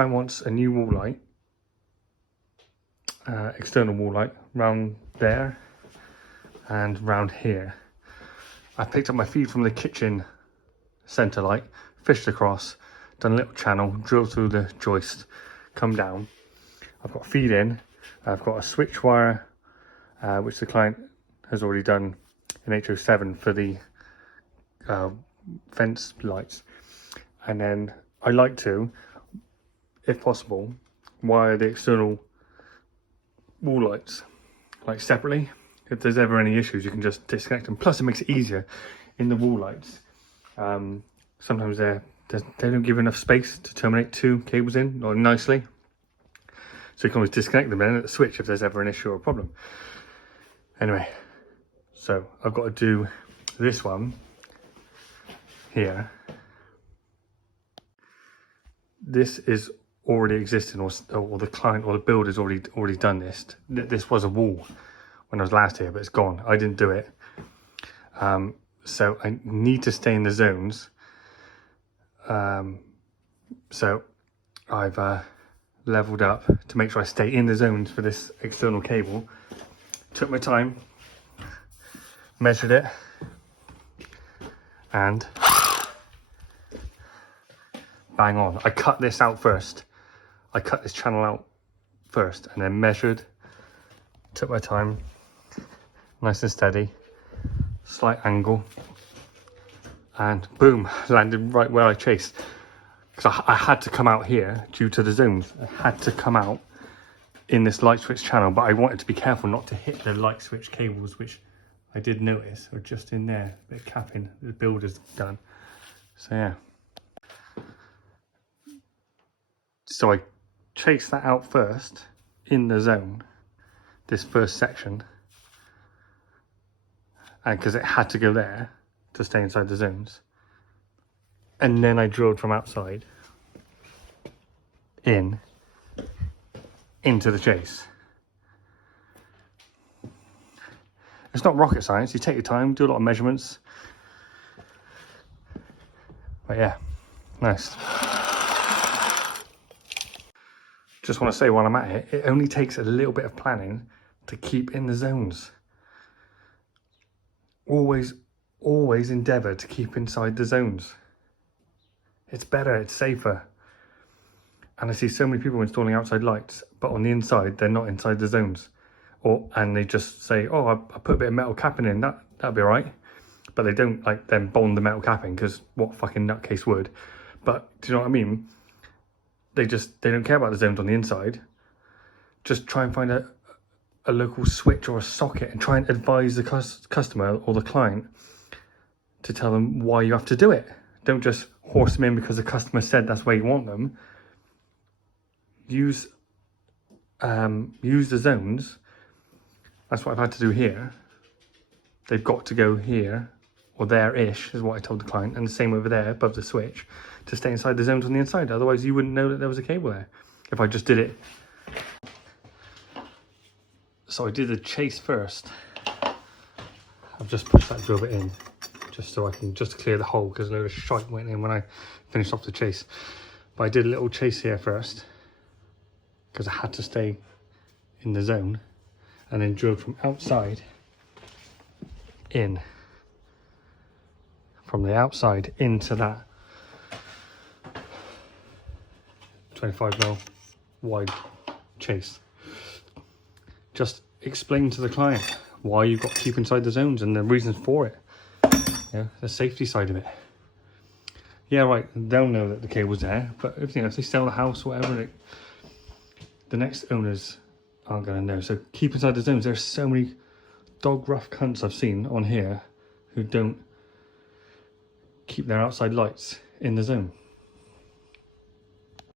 client wants a new wall light, external wall light, round there and round here. I picked up my feed from the kitchen centre light, fished across, done a little channel, drilled through the joist, come down. I've got feed in, I've got a switch wire, which the client has already done in H07 for the fence lights. And then I like to, if possible, wire the external wall lights like separately. If there's ever any issues, you can just disconnect them. Plus it makes it easier in the wall lights. Sometimes they don't give enough space to terminate two cables in or nicely. So you can always disconnect them then at the switch if there's ever an issue or a problem. Anyway, so I've got to do this one here. This is already existing, or the client or the builder's already done this. This was a wall when I was last here, but it's gone. I didn't do it. So I need to stay in the zones. So I've leveled up to make sure I stay in the zones for this external cable. Took my time, measured it, and bang on. I cut this out first. I cut this channel out first and then measured, took my time, nice and steady, slight angle, and boom, landed right where I chased. Because I had to come out here due to the zones. I had to come out in this light switch channel, but I wanted to be careful not to hit the light switch cables, which I did notice are just in there, a bit of capping the builder's done. So yeah. So I chased that out first in the zone, this first section, and because it had to go there to stay inside the zones. And then I drilled from outside into the chase. It's not rocket science. You take your time, do a lot of measurements. But yeah, nice. Just want to say while I'm at it, it only takes a little bit of planning to keep in the zones. Always endeavour to keep inside the zones. It's better, it's safer. And I see so many people installing outside lights, but on the inside, they're not inside the zones. And they just say, oh, I put a bit of metal capping in, that'll be all right. But they don't like then bond the metal capping, because what fucking nutcase would? But do you know what I mean? They don't care about the zones on the inside. Just try and find a local switch or a socket and try and advise the customer or the client to tell them why you have to do it. Don't just horse them in because the customer said that's where you want them. Use the zones. That's what I've had to do here. They've got to go here or there-ish is what I told the client, and the same over there above the switch to stay inside the zones on the inside. Otherwise you wouldn't know that there was a cable there if I just did it. So I did the chase first. I've just pushed that drill bit in just so I can just clear the hole, because a load of shite went in when I finished off the chase. But I did a little chase here first because I had to stay in the zone, and then drilled from outside in, from the outside into that 25mm wide chase. Just explain to the client why you've got to keep inside the zones and the reasons for it. Yeah, the safety side of it. Yeah, right, they'll know that the cable's there, but if they sell the house or whatever, the next owners aren't going to know. So keep inside the zones. There's so many dog rough cunts I've seen on here who don't keep their outside lights in the zone.